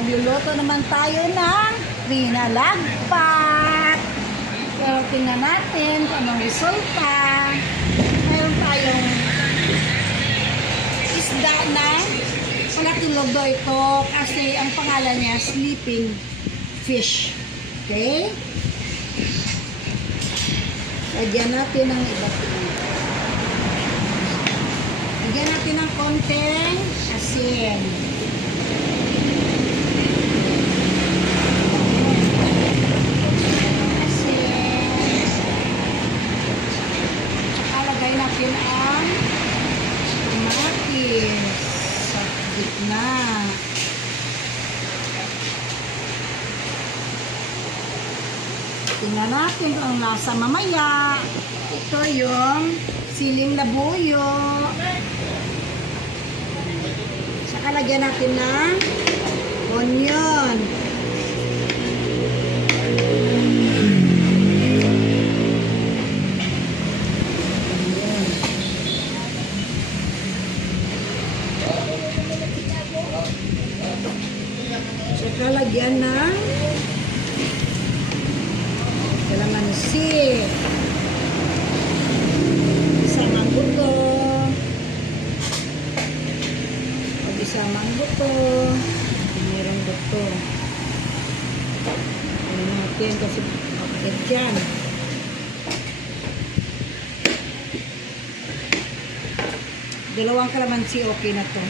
Magluluto naman tayo ng pinalagpat. Pero tingnan natin kung anong resulta. Mayroon tayong isda na palatilog daw ito kasi ang pangalan niya sleeping fish. Okay? Lagyan natin ng iba't ibang. Lagyan natin ng konting asin. Natin ang kamatis sa gitna. Tingnan natin kung ang lasa mamaya. Ito yung siling labuyo. Saka lagyan natin ng onion. Saka lagyan ng kalamansi, isamang buto, o isamang buto, mayroong buto. Ano natin kasi bakit dyan. Dalawang kalamansi okay na to.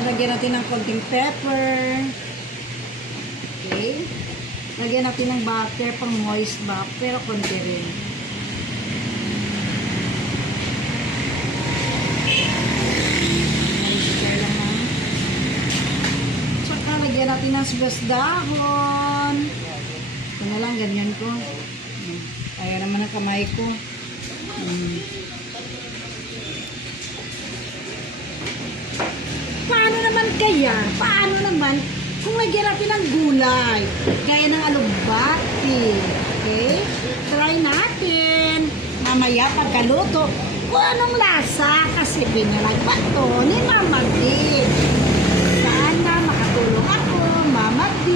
Lagyan natin ng konting pepper. Okay. Lagyan natin ng butter, pang moist ba, pero konti rin. Saka lagyan natin ng sibuyas dahon. Ito na lang, ganyan ko. Kaya naman ang kamay ko. Paano naman kung lagyan natin ng gulay gaya ng alugbati? Okay? Try natin mamaya pagkaluto kung anong lasa kasi pinalagpat to ni Mama D. Sana makatulong ako, Mama D.